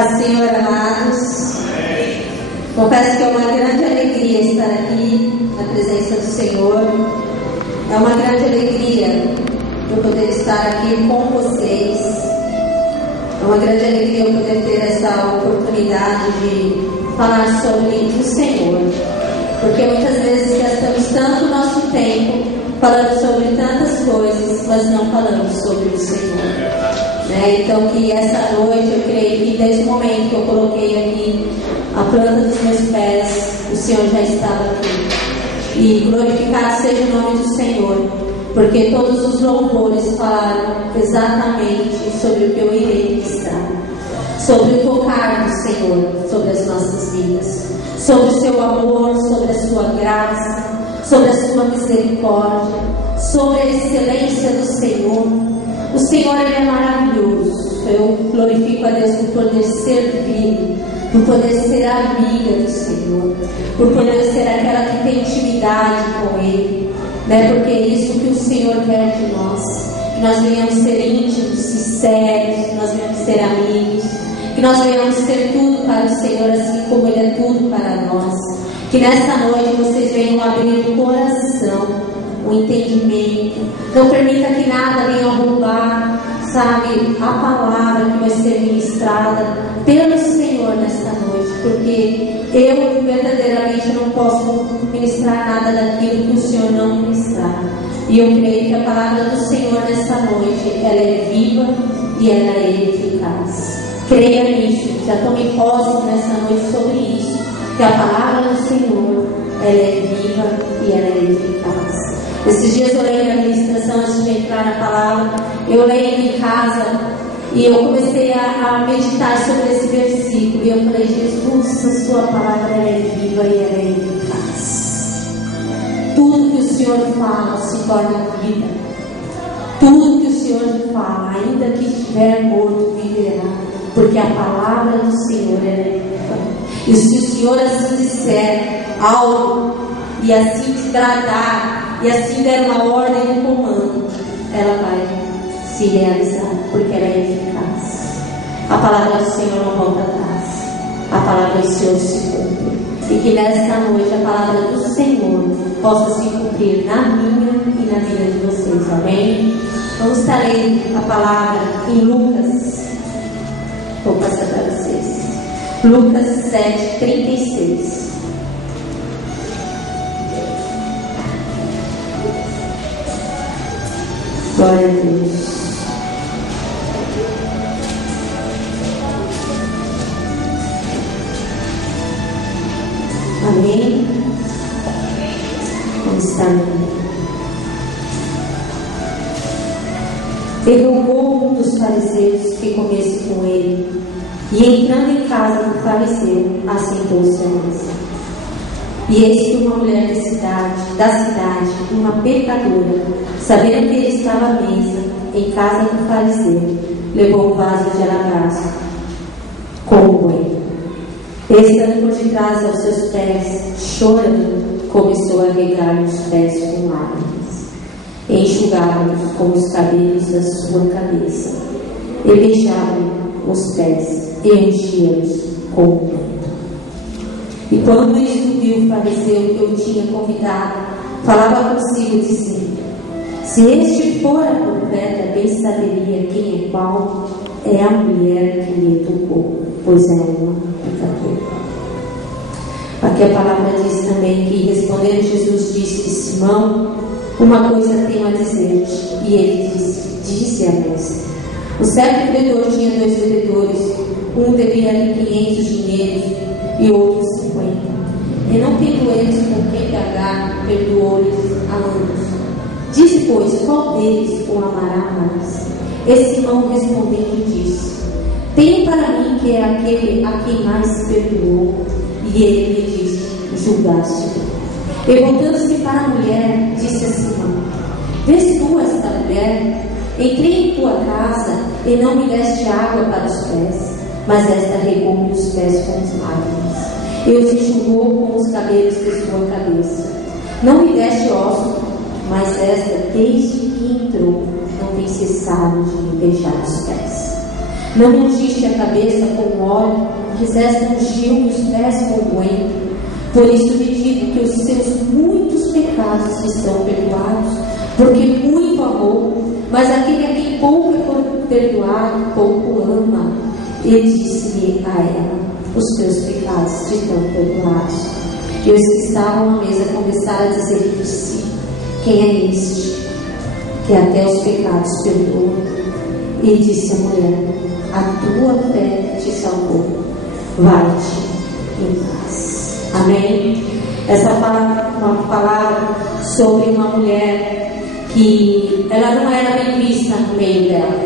Paz do Senhor, amados. Confesso que é uma grande alegria estar aqui na presença do Senhor. É uma grande alegria eu poder estar aqui com vocês. É uma grande alegria eu poder ter essa oportunidade de falar sobre o Senhor. Porque muitas vezes gastamos tanto nosso tempo falando sobre tantas coisas, mas não falamos sobre o Senhor. Então que essa noite, eu creio que desde o momento que eu coloquei aqui a planta dos meus pés, o Senhor já estava aqui. E glorificado seja o nome do Senhor, porque todos os louvores falaram exatamente sobre o que eu irei ministrar, sobre o tocar do Senhor sobre as nossas vidas, sobre o seu amor, sobre a sua graça, sobre a sua misericórdia, sobre a excelência do Senhor. O Senhor, Ele é maravilhoso. Eu glorifico a Deus por poder servir, por poder ser amiga do Senhor, por poder ser aquela que tem intimidade com Ele, porque é isso que o Senhor quer de nós, que nós venhamos ser íntimos, sinceros, que nós venhamos ser amigos, que nós venhamos ser tudo para o Senhor, assim como Ele é tudo para nós. Que nessa noite vocês venham abrir o coração, o entendimento. Não permita que nada venha roubar, sabe, a palavra que vai ser ministrada pelo Senhor nesta noite, porque eu verdadeiramente não posso ministrar nada daquilo que o Senhor não ministrar. E eu creio que a palavra do Senhor nesta noite, ela é viva e ela é eficaz. Creia nisso, já tome posse nessa noite sobre isso, que a palavra do Senhor, ela é viva e ela é eficaz. Esses dias eu leio a ministração antes de entrar na palavra, eu leio em casa e eu comecei a meditar sobre esse versículo e eu falei: Jesus, a sua palavra é viva e ela é eficaz. Tudo que o Senhor fala se torna vida. Tudo que o Senhor fala, ainda que estiver morto, viverá, porque a palavra do Senhor é viva. E se o Senhor assim disser algo e assim te bradar e assim der uma ordem, um comando, ela vai se realizar, porque ela é eficaz. A palavra do Senhor não volta atrás, a palavra do Senhor se cumpre. E que nesta noite a palavra do Senhor possa se cumprir na minha e na vida de vocês, amém? Vamos estar lendo a palavra em Lucas. Vou passar para vocês. Lucas 7:36. Glória a Deus. Amém? Vamos estar aqui. Ele rogou um dos fariseus que comesse com ele, e entrando em casa do fariseu, assentou-se à mesa. E eis que uma mulher da cidade, uma pecadora, sabendo que ele estava à mesa, em casa do fariseu, levou um vaso de alabastro com o banho. Estando por detrás aos seus pés, chorando, começou a regar os pés com lágrimas, enxugava-os com os cabelos da sua cabeça, e beijava os pés, e enchia-os com o banho. E quando isto viu o fariseu que eu tinha convidado, falava consigo dizendo: se este fora profeta, bem saberia quem é qual é a mulher que lhe tocou, pois é uma pecadora. Aqui a palavra diz também que, respondendo, Jesus disse: Simão, uma coisa tenho a dizer-te. E ele disse a mestre: o certo credor tinha 2 devedores, um devia-lhe 500 dinheiros e outro 50. E não tendo eles com quem pagar, perdoou-lhes a ambos. Disse, pois, qual deles o amará mais? E Simão respondendo disse: tenho para mim que é aquele a quem mais se perdoou. E ele lhe disse: julgaste. E voltando-se para a mulher, disse a Simão: vês tu esta mulher? Entrei em tua casa e não me deste água para os pés, mas esta regou-me os pés com as lágrimas, e os enxugou com os cabelos de sua cabeça. Não me deste ósculo, mas esta, desde que entrou, não tem cessado de me beijar os pés. Não me ungiste a cabeça com óleo, quiseste ungir os pés com unguento. Por isso lhe digo que os seus muitos pecados estão perdoados, porque muito amou. Mas aquele a quem pouco é perdoado, pouco ama. E disse-lhe a ela: os teus pecados te estão perdoados. E os que estavam à mesa começaram a dizer entre si: quem é este que até os pecados perdoa? E disse a mulher: a tua fé te salvou, vai-te em paz. Amém? Essa palavra é uma palavra sobre uma mulher que ela não era bem vista no meio dela.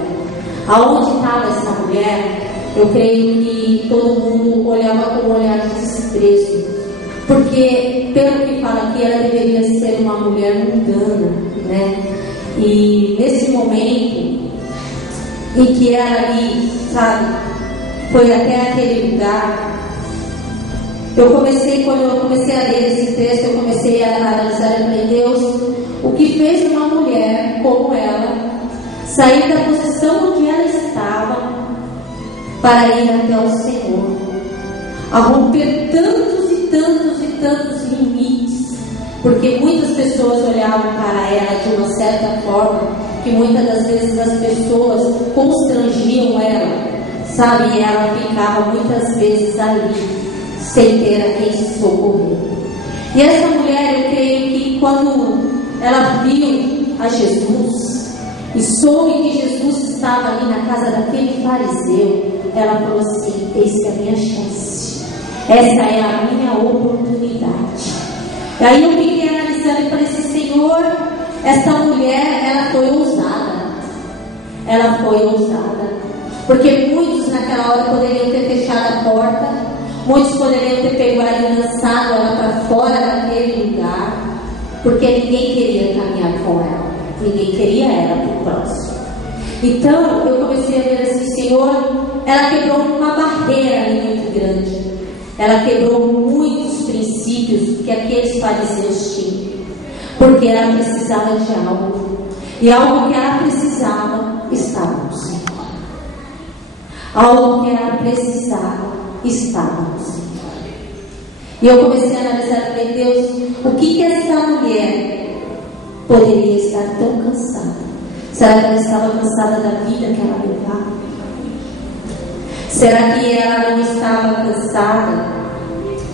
Aonde estava essa mulher, eu creio que todo mundo olhava com um olhar de desprezo, porque pelo que fala aqui, ela deveria ser uma mulher mundana, né? E nesse momento em que ela ali, sabe, foi até aquele lugar, quando eu comecei a ler esse texto, eu comecei a analisar e falei: Deus, o que fez uma mulher como ela sair da posição onde ela estava para ir até o Senhor, a romper tantos e tantos e tantos limites, porque muitas pessoas olhavam para ela de uma certa forma, que muitas das vezes as pessoas constrangiam ela, sabe, e ela ficava muitas vezes ali, sem ter a quem se socorrer. E essa mulher, eu creio que quando ela viu a Jesus e soube que Jesus estava ali na casa daquele fariseu, ela falou assim: essa é a minha chance, essa é a minha oportunidade. E aí eu fiquei analisando e falei assim: Senhor, essa mulher, ela foi ousada, porque muitos naquela hora poderiam ter fechado a porta, muitos poderiam ter pegado e lançado ela para fora daquele lugar, porque ninguém queria caminhar com ela, ninguém queria ela por próximo. Então eu comecei a ver assim: Senhor, ela quebrou uma barreira ali muito grande, ela quebrou muitos princípios que aqueles fariseus tinham, porque ela precisava de algo, e algo que ela precisava estava no Senhor. Algo que ela precisava estava no Senhor. E eu comecei a analisar e falei: Deus, o que essa mulher poderia estar tão cansada? Será que ela estava cansada da vida que ela levava? Será que ela não estava cansada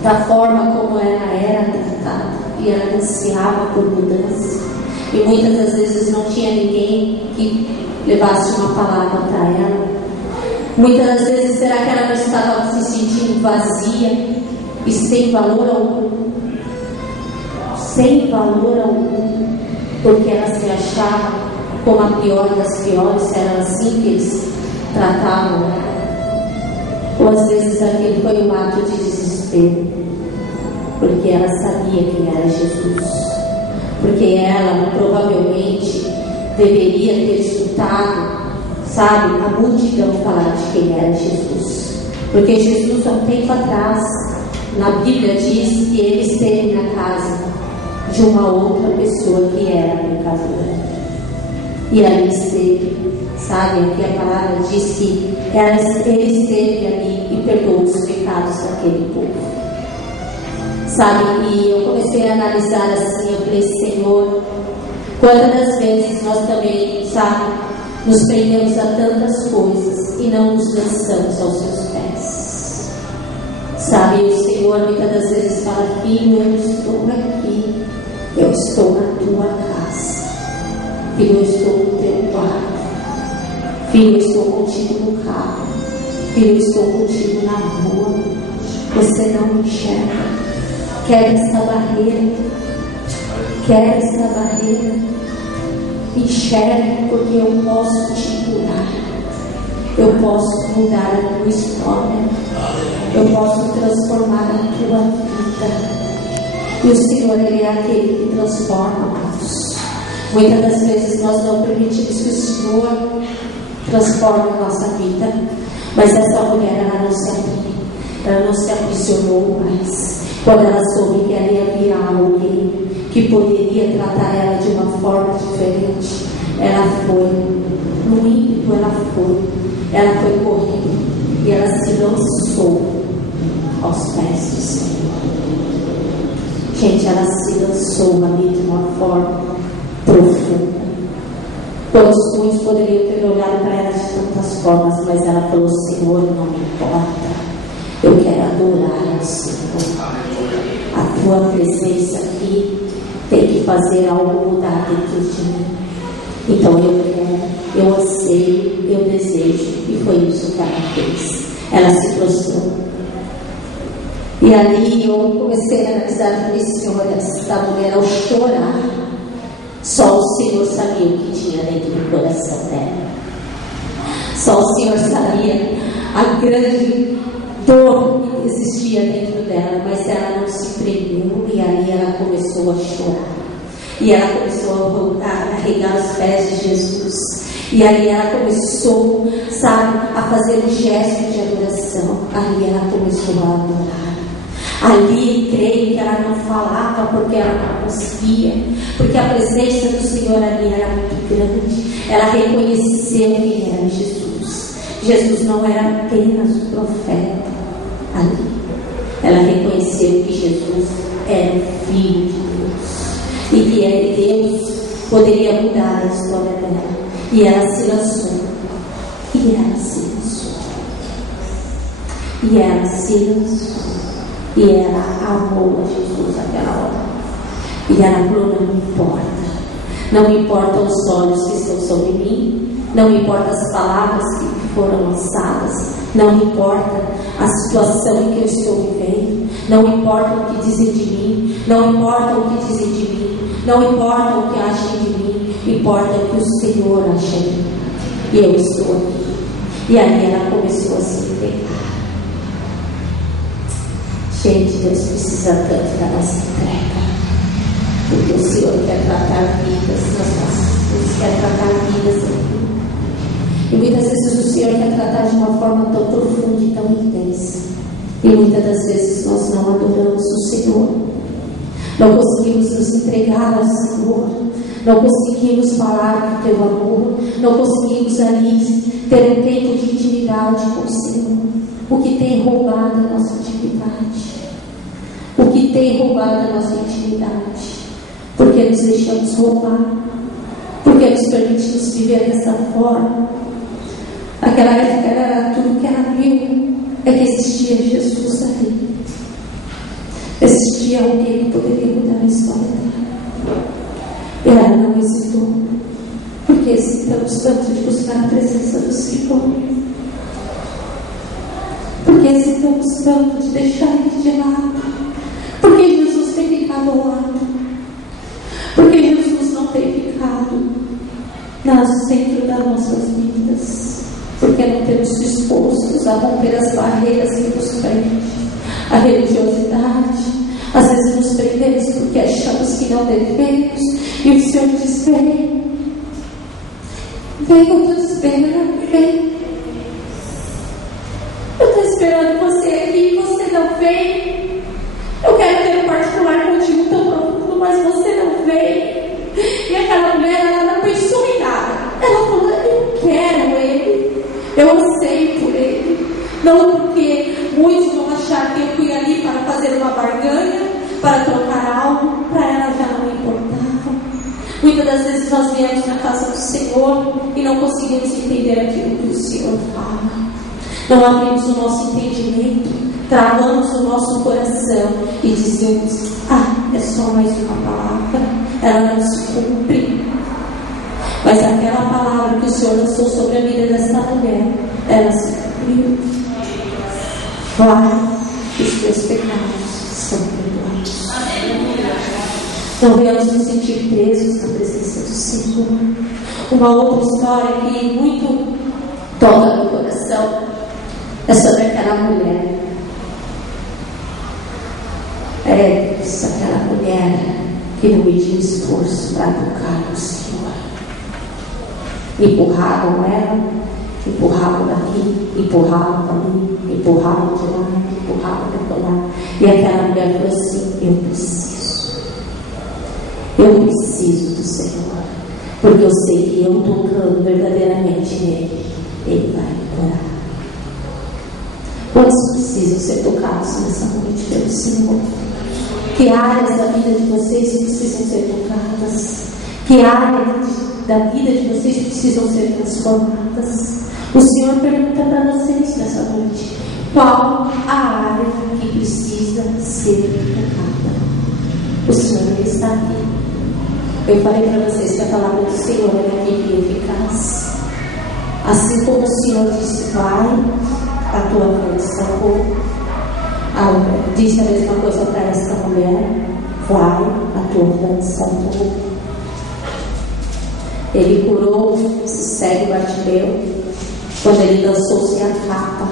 da forma como ela era tratada? E ela ansiava por mudança, e muitas das vezes não tinha ninguém que levasse uma palavra para ela. Muitas das vezes, será que ela não estava se sentindo vazia e sem valor algum? Sem valor algum, porque ela se achava como a pior das piores, era assim que eles tratavam ela. Ou às vezes aquele foi um ato de desespero, porque ela sabia quem era Jesus, porque ela provavelmente deveria ter escutado, sabe, a multidão falar de quem era Jesus, porque Jesus, há um tempo atrás, na Bíblia diz que ele esteve na casa de uma outra pessoa que era pecadora, e ali esteve, sabe, aqui a palavra diz que ele esteve ali e perdoou os pecados daquele povo, sabe. E eu comecei a analisar assim, eu falei: Senhor, quantas das vezes nós também, sabe, nos prendemos a tantas coisas e não nos lançamos aos seus pés, sabe. O Senhor muitas das vezes fala: filho, eu estou aqui, eu estou na tua casa, filho, eu estou no teu quarto, filho, eu estou contigo no carro, filho, eu estou contigo na rua, você não me enxerga. Quebra essa barreira, quebra essa barreira, enxergue, porque eu posso te curar, eu posso mudar a tua história, eu posso transformar a tua vida. E o Senhor, Ele é aquele que transforma nós. Muitas das vezes nós não permitimos que o Senhor transforme a nossa vida, mas essa mulher, ela não se abriu, ela não se aprisionou mais. Quando ela soube que ali havia alguém que poderia tratar ela de uma forma diferente, ela foi, no ímpeto ela foi correndo, e ela se lançou aos pés do Senhor. Gente, ela se lançou ali de uma forma profunda. Muitos poderiam ter olhado para ela de tantas formas, mas ela falou: Senhor, não me importa, eu quero adorar ao Senhor. A tua presença aqui tem que fazer algo mudar dentro de mim. Então eu quero, eu anseio, eu desejo. E foi isso que ela fez. Ela se prostrou. E ali eu comecei a analisar e falei: Senhor, essa mulher, ao chorar, só o Senhor sabia o que tinha dentro do coração dela. Só o Senhor sabia a grande dor que existia dentro dela, mas ela não se prendeu. E ali ela começou a chorar. E ela começou a regar os pés de Jesus. E ali ela começou, sabe, a fazer um gesto de adoração. Ali ela começou a adorar. Ali, creio que ela não falava porque ela não conseguia, porque a presença do Senhor ali era muito grande. Ela reconheceu quem era Jesus. Jesus não era apenas um profeta ali. Ela reconheceu que Jesus era o Filho de Deus e que Deus poderia mudar a história dela. E ela se lançou. E ela se lançou. E ela se lançou. E ela amou a Jesus naquela hora. E ela falou: não me importa. Não me importam os olhos que estão sobre mim. Não me importam as palavras que foram lançadas. Não me importa a situação em que eu estou vivendo. Não importa o que dizem de mim. Não importa o que dizem de mim. Não importa o que achem de mim. Importa o que o Senhor acha de mim. E eu estou aqui. E aí ela começou a se entregar. Gente, Deus precisa tanto da nossa entrega, porque o Senhor quer tratar vidas nas nossas vidas, quer tratar vidas aqui. E muitas vezes o Senhor quer tratar de uma forma tão profunda e tão intensa. E muitas das vezes nós não adoramos o Senhor. Não conseguimos nos entregar ao Senhor. Não conseguimos falar do teu amor. Não conseguimos ali ter um tempo de intimidade com o Senhor. O que tem roubado a nossa intimidade? O que tem roubado a nossa intimidade? Porque nos deixamos roubar? Porque nos permitimos viver dessa forma? Aquela época era tudo que ela viu. É que existia Jesus ali. Existia alguém que poderia mudar a história dela. E ela não hesitou. Porque hesitamos tanto de buscar a presença do Senhor. Porque hesitamos tanto de deixar Ele de lado. Porque Jesus tem ficado ao lado. Porque Jesus não tem ficado no centro das nossas vidas. Porque não temos dispostos a romper as barreiras que nos prendem. A religiosidade. Às vezes nos prendemos porque achamos que não devemos. E o Senhor diz: vem. Vem, eu estou te esperando. Vem. Eu estou esperando você aqui e você não vem. Eu quero ter um particular contigo tão profundo, mas você não vem. E aquela mulher, ela não pensou em nada. Ela falou: eu quero Ele. Eu anseio por Ele. Não porque muitos vão achar que eu fui ali para fazer uma barganha, para trocar algo. Para ela já não importava. Muitas das vezes nós viemos na casa do Senhor e não conseguimos entender aquilo que o Senhor fala. Não abrimos o nosso entendimento, travamos o nosso coração e dizemos: é só mais uma palavra, ela não se cumpre. Mas aquela palavra que o Senhor lançou sobre a vida desta mulher, ela se cumpriu. Vai, os teus pecados são perdoados. Não venhamos nos sentir presos na presença do Senhor. Uma outra história que muito toca no coração é sobre aquela mulher. Aquela mulher que não mediu esforço para tocar no Senhor. Empurravam ela, empurravam daqui, empurravam dali, empurravam de lá, empurravam de lá. E aquela mulher falou assim: eu preciso do Senhor, porque eu sei que eu tocando verdadeiramente nele, Ele vai me curar. Quantos precisam ser tocados nessa noite pelo Senhor? Que áreas da vida de vocês precisam ser tocadas? Que áreas da vida de vocês precisam ser transformadas? O Senhor pergunta para vocês nessa noite: qual a área que precisa ser tocada? O Senhor está aqui. Eu falei para vocês que a palavra do Senhor é viva e eficaz. Assim como o Senhor disse: vai, a tua fé te salvou. Disse a mesma coisa para esta mulher: vai, a tua fé te salvou. Ele curou esse cego Bartimeu. Quando ele lançou-se a capa,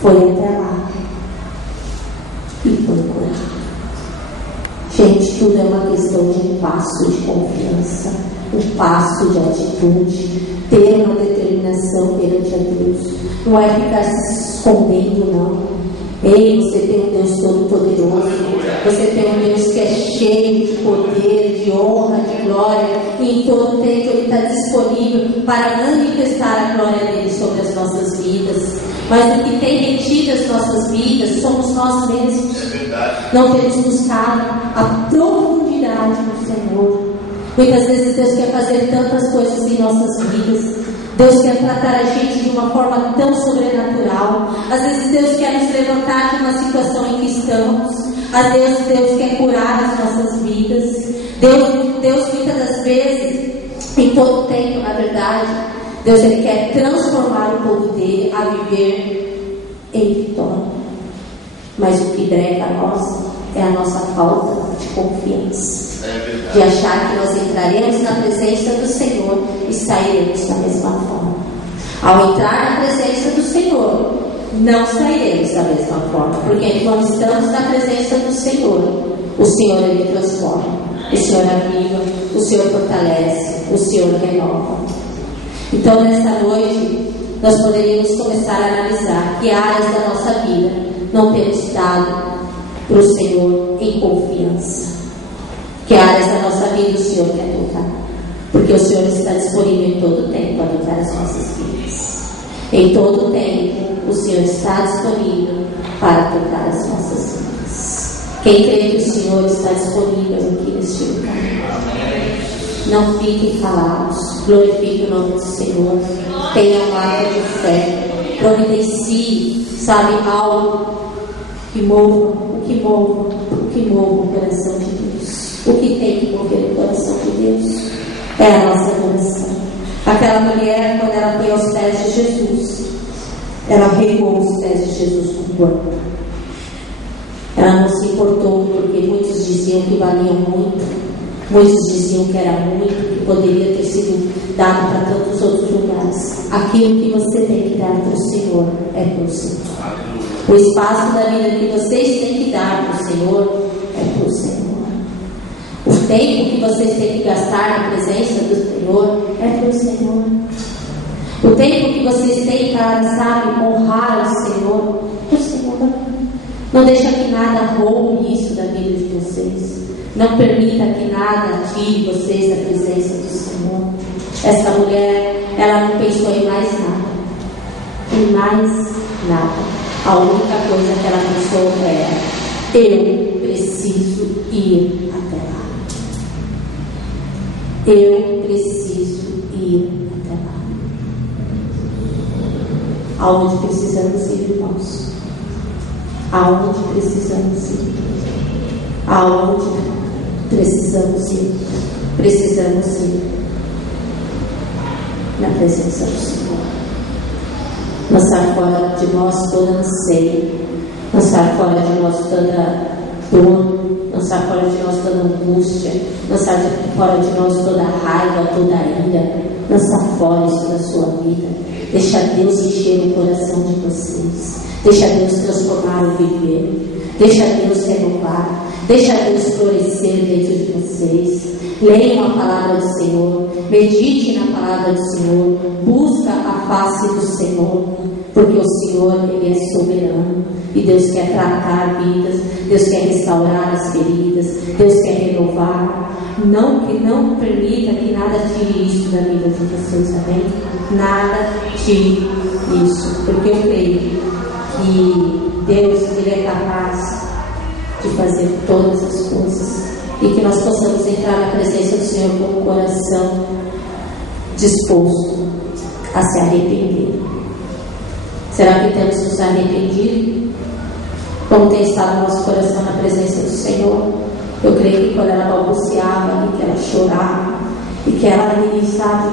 foi até lá e foi curado. Gente, tudo é uma questão de um passo de confiança, um passo de atitude, ter uma determinação perante a Deus. Não é ficar se escondendo, não. Ei, você tem um Deus todo-poderoso. Você tem um Deus que é cheio de poder, de honra, de glória. E em todo tempo Ele está disponível para manifestar a glória dEle sobre as nossas vidas. Mas o que tem retido as nossas vidas somos nós mesmos. Não temos buscado a profundidade do Senhor. Muitas vezes Deus quer fazer tantas coisas em nossas vidas. Deus quer tratar a gente de uma forma tão sobrenatural. Às vezes Deus quer nos levantar de uma situação em que estamos. Às vezes Deus quer curar as nossas vidas. Deus muitas das vezes, em todo tempo, na verdade, Deus Ele quer transformar o povo dele a viver em vitória. Mas o que breca a nós é a nossa falta de confiança. De achar que nós entraremos na presença do Senhor e sairemos da mesma forma. Ao entrar na presença do Senhor, não sairemos da mesma forma, porque quando estamos na presença do Senhor, o Senhor Ele transforma, o Senhor aviva, o Senhor fortalece, o Senhor renova. Então nessa noite nós poderíamos começar a analisar que áreas da nossa vida não temos dado para o Senhor em confiança. Que áreas da nossa vida o Senhor quer tocar? Porque o Senhor está disponível em todo tempo para tocar as nossas vidas. Em todo tempo o Senhor está disponível para tocar as nossas vidas. Quem crê que o Senhor está disponível aqui neste lugar? Não fiquem calados. Glorifique o nome do Senhor. Tenha marca de fé. Providencie, sabe, algo que mova, o que mova o coração de Deus. O que tem que mover o coração de Deus é a nossa adoração. Aquela mulher, quando ela foi aos pés de Jesus, ela regou os pés de Jesus com o corpo. Ela não se importou, porque muitos diziam que valiam muito, muitos diziam que era muito, que poderia ter sido dado para tantos outros lugares. Aquilo que você tem que dar para o Senhor é para o Senhor. O espaço da vida que vocês têm que dar para o Senhor é para o Senhor. O tempo que vocês têm que gastar na presença do Senhor é para o Senhor. O tempo que vocês têm para, sabe, honrar o Senhor é o Senhor. Não deixa que nada roube isso da vida de vocês. Não permita que nada tire vocês da presença do Senhor. Essa mulher, ela não pensou em mais nada. Em mais nada. A única coisa que ela pensou é: eu preciso ir até lá. Eu preciso ir até lá. Aonde precisamos ir, irmãos? Aonde precisamos ir? Aonde precisamos ir? Precisamos ir na presença do Senhor. Lançar fora de nós todo anseio, lançar fora de nós toda dor, lançar fora de nós toda angústia, lançar fora de nós toda raiva, toda ira, lançar fora isso da sua vida. Deixa Deus encher o coração de vocês, deixa Deus transformar o viver, deixa Deus renovar, deixa Deus florescer dentro de vocês. Leiam a palavra do Senhor, medite na palavra do Senhor, busca a face do Senhor, porque o Senhor, Ele é soberano e Deus quer tratar vidas, Deus quer restaurar as feridas, Deus quer renovar. Não permita que nada tire isso da vida de vocês, amém? Nada tire isso, porque eu creio que Deus, Ele é capaz de fazer todas as coisas, e que nós possamos entrar na presença do Senhor com o coração disposto a se arrepender. Será que temos nos arrependido? Como tem estado o nosso coração na presença do Senhor? Eu creio que quando ela balbuciava, e que ela chorava, e que ela ali, sabe,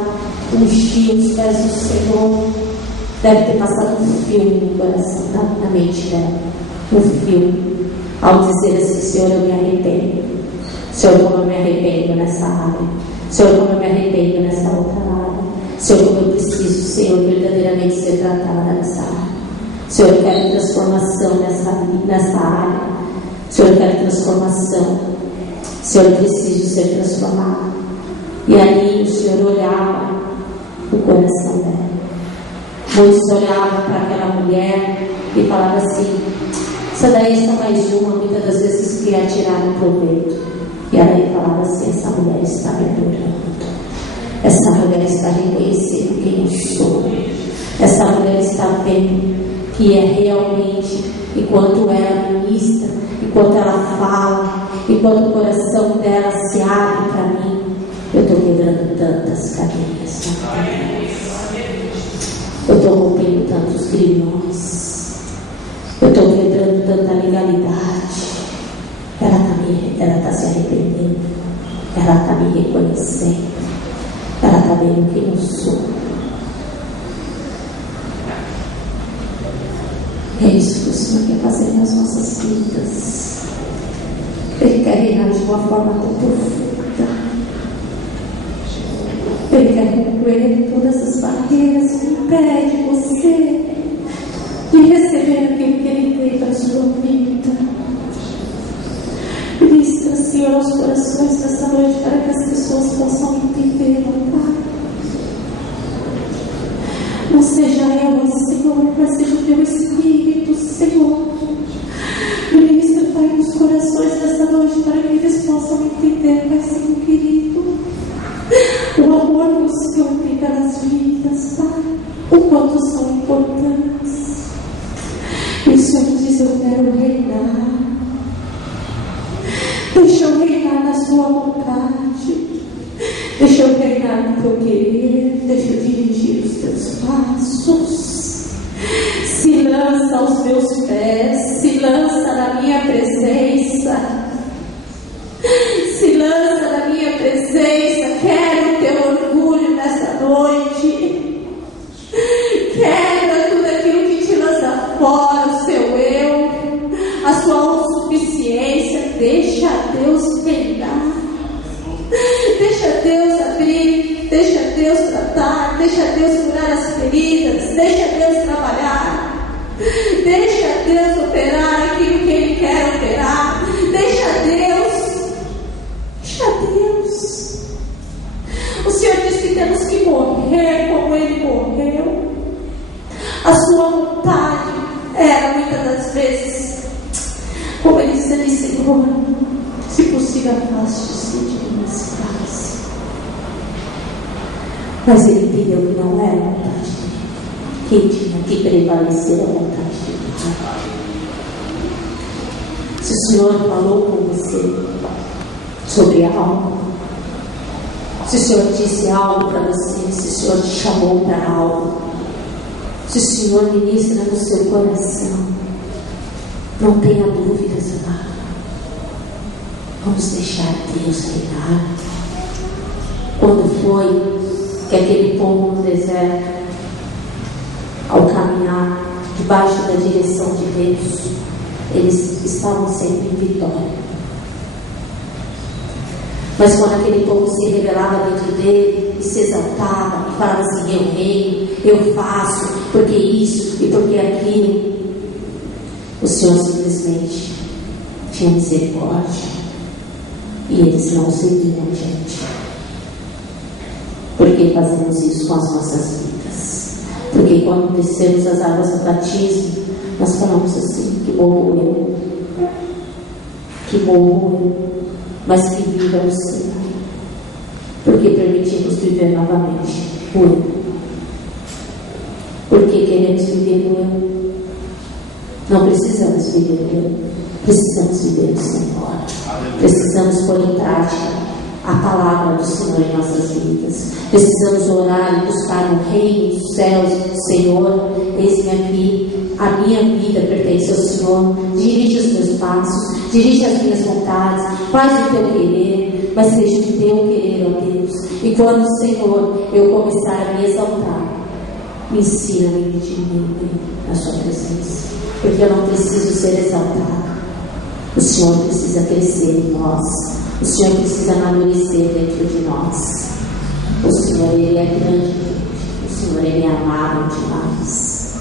ungia os pés do Senhor, deve ter passado um filme no coração, na mente dela, um filme, ao dizer assim: Senhor, eu me arrependo. Senhor, como eu me arrependo nessa área. Senhor, como eu me arrependo nessa outra área. Senhor, como eu preciso, Senhor, verdadeiramente ser tratada nessa área. Senhor, eu quero transformação nessa área. Senhor, eu quero transformação. Senhor, eu preciso ser transformado. E ali o Senhor olhava o coração dela. Muitos olhavam para aquela mulher e falavam assim: essa daí é só mais uma, muitas das vezes quer tirar um proveito. E ela falava assim: essa mulher está me adorando. Essa mulher está reconhecendo quem eu sou. Essa mulher está vendo que é realmente, enquanto ela ministra, enquanto ela fala, enquanto o coração dela se abre para mim, eu estou quebrando tantas cadeias. Eu estou rompendo tantos grilhões. Eu estou quebrando tanta legalidade. Ela está se arrependendo. Ela está me reconhecendo. Ela está vendo quem eu sou. É isso que o Senhor quer fazer nas nossas vidas. Ele quer reinar de uma forma tão profunda. Ele quer romper todas as barreiras que impedem você de receber aquilo que Ele tem para a sua vida. Ministra, Senhor, aos corações dessa noite para que as pessoas possam entender, Pai. Não seja eu, Senhor, mas seja o Teu Espírito, Senhor. Ministra, Pai, nos corações dessa noite para que eles possam entender, Pai, Senhor querido, o amor que o Senhor tem pelas vidas, Pai, o quanto são importantes. E o Senhor diz: eu quero reinar. Deixa eu reinar na sua vontade. Deixa eu reinar no teu querer. Deixa eu dirigir os teus passos. Se lança aos meus pés. Se lança na minha presença. Se lança na minha presença. Quero o teu orgulho nessa noite. Quebra tudo aquilo que te lança fora, o seu eu, a sua autossuficiência. Deixa Deus reinar. Deixa Deus abrir. Deixa Deus tratar. Deixa Deus curar as feridas. Deixa Deus trabalhar. Deixa Deus operar aquilo que Ele quer operar. Deixa Deus. Deixa Deus. O Senhor diz que temos que morrer como Ele morreu. A sua vontade era muitas das vezes, como Ele diz ali: Senhor, se possível, afaste-se de mim esse cálice. Mas Ele entendeu que não era a vontade dele. Quem tinha que prevalecer a vontade dele. Se o Senhor falou com você sobre algo, se o Senhor disse algo para você, se o Senhor te chamou para algo, se o Senhor ministra no seu coração, não tenha dúvidas, amado. Vamos deixar Deus reinar. Quando foi que aquele povo no deserto, ao caminhar debaixo da direção de Deus, eles estavam sempre em vitória. Mas quando aquele povo se rebelava dentro dele e se exaltava e falava assim: eu reino, eu faço, porque isso e porque aquilo, o Senhor simplesmente tinha misericórdia e eles não seguiam adiante. Por que fazemos isso com as nossas vidas? Porque quando descemos as águas do batismo, nós falamos assim: que morro eu, que morro eu, mas que viva o Senhor, porque permitimos viver novamente o eu, porque queremos viver o eu. Não precisamos viver, precisamos viver o Senhor. Precisamos pôr em prática a palavra do Senhor em nossas vidas. Precisamos orar e buscar no reino dos céus. Senhor, eis-me aqui, a minha vida pertence ao Senhor. Dirige os meus passos, dirige as minhas vontades, faz o teu querer, mas seja o teu querer, ó Deus. E quando, Senhor, eu começar a me exaltar, me ensina a me diminuir na sua presença, porque eu não preciso ser exaltado. O Senhor precisa crescer em nós. O Senhor precisa amadurecer dentro de nós. O Senhor, Ele é grande. O Senhor, Ele é amável demais.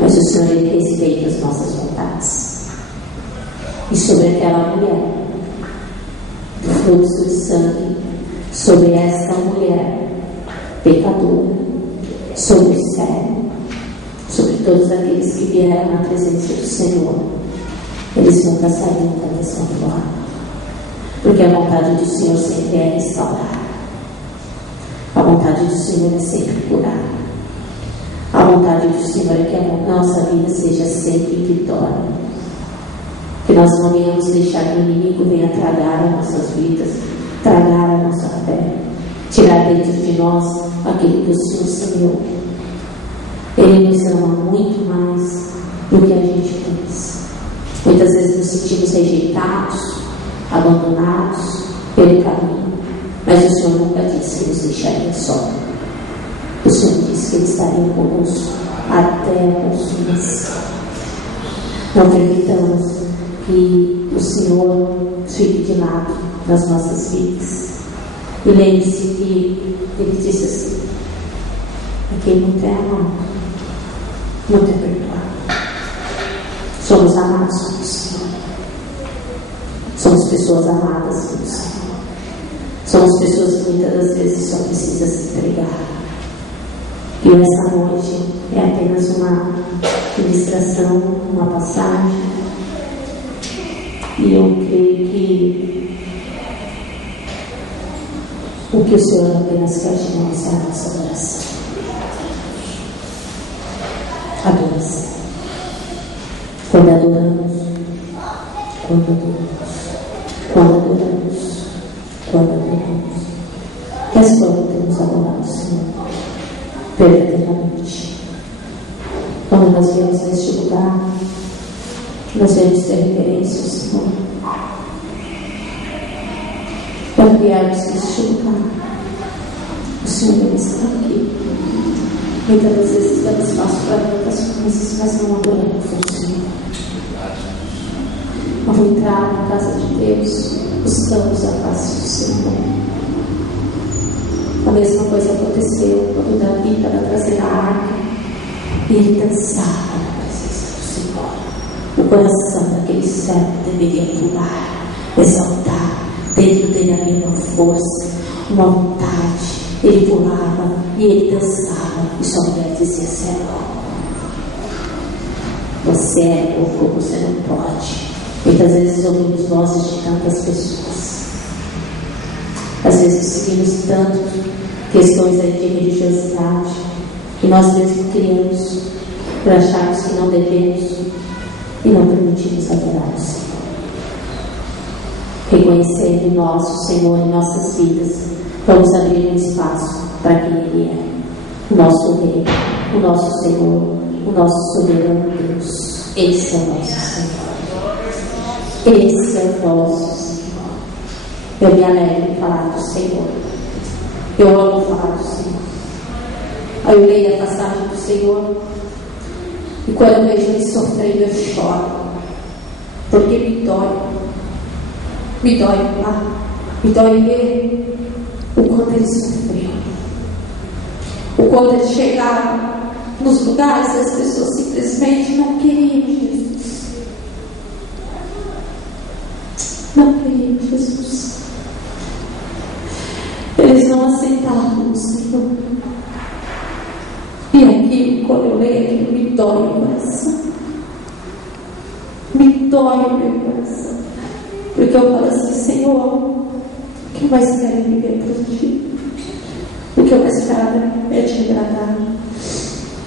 Mas o Senhor, Ele respeita as nossas vontades. E sobre aquela mulher, do fluxo de sangue, sobre esta mulher pecadora, sobre o céu, sobre todos aqueles que vieram na presença do Senhor, eles nunca saíram dessa forma. Porque a vontade do Senhor sempre é restaurar. A vontade do Senhor é sempre curar. A vontade do Senhor é que a nossa vida seja sempre em vitória. Que nós não venhamos deixar que o inimigo venha tragar as nossas vidas, tragar a nossa fé, tirar dentro de nós aquilo que o Senhor semeou. Ele nos ama muito mais do que a gente pensa. Muitas vezes nos sentimos rejeitados, abandonados pelo caminho, mas o Senhor nunca disse que nos deixaria só. O Senhor disse que Ele estaria conosco até a consumação. Não permitamos que o Senhor fique de lado nas nossas vidas. E lembre-se que Ele disse assim: a quem não quer amar, não quer perdoar. Somos amados pelo Senhor. Somos pessoas amadas pelo Senhor. Somos pessoas que muitas das vezes só precisam se entregar. E essa noite é apenas uma ministração, uma passagem. E eu creio que o que o Senhor apenas quer de nós é a nossa adoração. Adoração. Quando adoramos, essa forma temos adorado o Senhor verdadeiramente. Quando nós viemos neste lugar, nós viemos ter referência ao Senhor. Quando viemos neste lugar, o Senhor está aqui. Muitas das vezes damos espaço para outras coisas, mas não adoramos o Senhor. Ao entrar na casa de Deus, buscamos a face do Senhor. A mesma coisa aconteceu quando Davi estava trazendo a arca e ele dançava na presença do Senhor. O coração daquele servo deveria pular, exaltar. Dentro dele havia uma força, uma vontade. Ele pulava e ele dançava. E sua mulher dizia: Senhor, você é louco, você não pode. Muitas vezes ouvimos vozes de tantas pessoas. Às vezes seguimos tanto questões aí de religiosidade que nós mesmos criamos por acharmos que não devemos e não permitimos adorar o Senhor. Reconhecendo o nosso Senhor em nossas vidas, vamos abrir um espaço para quem Ele é, o nosso Rei, o nosso Senhor, o nosso soberano Deus. Esse é o nosso Senhor. Esse é o nosso Senhor. Eu me alegro em falar do Senhor. Eu amo falar do Senhor. Aí eu leio a passagem do Senhor e quando eu vejo Ele sofrendo, eu choro, porque me dói lá, me dói ver o quanto Ele sofreu, o quanto Ele chegava nos lugares e as pessoas simplesmente não queriam Jesus. Não queriam Jesus. Eles não aceitavam o Senhor. E aqui, quando eu leio aquilo, me dói o coração. Me dói o meu coração. Porque eu falo assim: Senhor, o que eu mais quero viver por ti? O que eu mais quero é te agradar.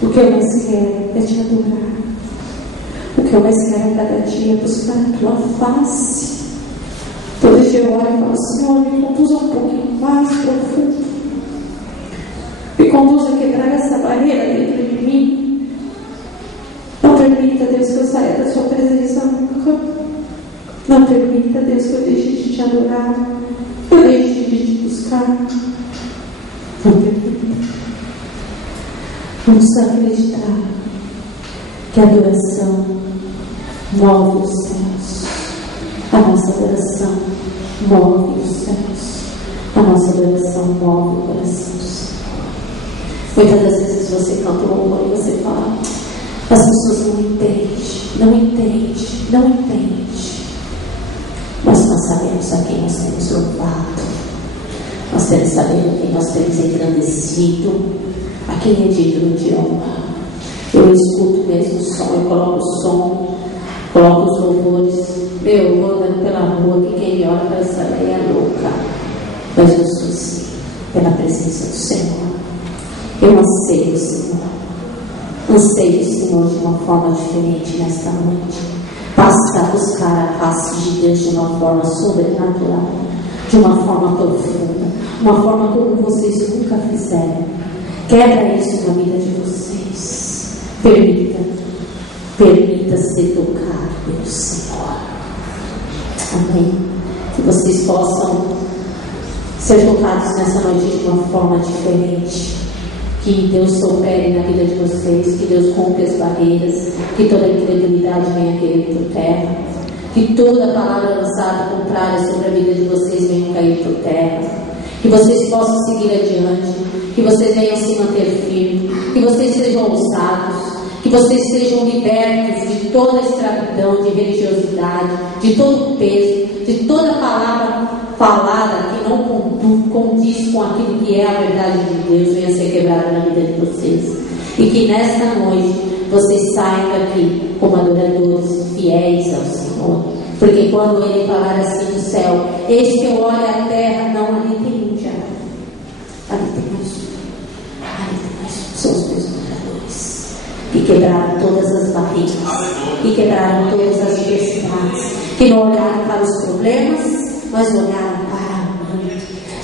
O que eu mais quero é te adorar. O que que eu mais quero a cada dia buscar a tua face. Todo dia eu olho e falo: Senhor, me conduza um pouquinho mais profundo. Me conduza a quebrar essa barreira dentro de mim. Não permita, Deus, que eu saia da sua presença nunca. Não permita, Deus, que eu deixe de te adorar. Eu deixe de te buscar. Não permita. Vamos acreditar que a adoração move os céus. A nossa adoração move os céus. A nossa adoração move o coração do Senhor. Muitas das vezes você canta um louvor e você fala: as pessoas não entendem. Mas nós sabemos a quem nós temos louvado. Nós temos sabido a quem nós temos engrandecido, a quem é digno de honra. Eu escuto mesmo o som, eu coloco o som, coloco os louvores. Eu vou andando pela rua, que quem me olha para essa lei é louca. Mas eu sou assim, pela presença do Senhor. Eu anseio o Senhor. Anseio o Senhor de uma forma diferente nesta noite. Basta buscar a face de Deus de uma forma sobrenatural, de uma forma profunda, uma forma como vocês nunca fizeram. Quebra isso na vida de vocês. Permita ser tocado pelo Senhor. Amém. Que vocês possam ser tocados nessa noite de uma forma diferente. Que Deus opere na vida de vocês, que Deus rompa as barreiras, que toda incredulidade venha cair por terra, que toda palavra lançada contrária sobre a vida de vocês venha cair por terra, que vocês possam seguir adiante, que vocês venham se manter firmes, que vocês sejam ousados, que vocês sejam libertos de toda a escravidão, de religiosidade, de todo o peso, de toda palavra falada que não condiz com aquilo que é a verdade de Deus, venha ser quebrada na vida de vocês. E que nesta noite vocês saiam daqui como adoradores fiéis ao Senhor. Porque quando Ele falar assim do céu: eis que eu olho a terra, não ali tem um diabo, ali tem mais um, são os meus adoradores, que quebraram todas as barreiras, que quebraram todas as diversidades, que não olharam para os problemas, mas olharam para a mãe.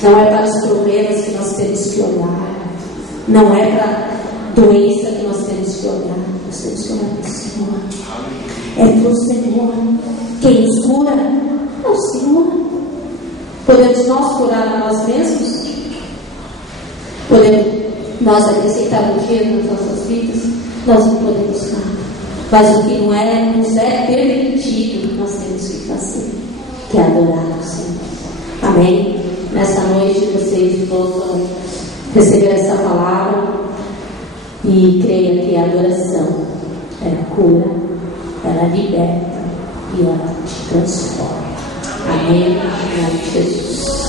Não é para os problemas que nós temos que olhar, não é para a doença que nós temos que olhar, nós temos que olhar para o Senhor. É para o Senhor. Quem nos cura é o Senhor. Podemos nós curar a nós mesmos? Podemos nós acrescentar um dia nas nossas vidas? Nós não podemos nada. Mas o que nos é permitido, nós temos que fazer, que é adorar ao Senhor. Amém? Nessa noite vocês possam receber essa palavra e creia que a adoração ela cura, ela liberta e ela te transforma. Amém? Em nome de Jesus.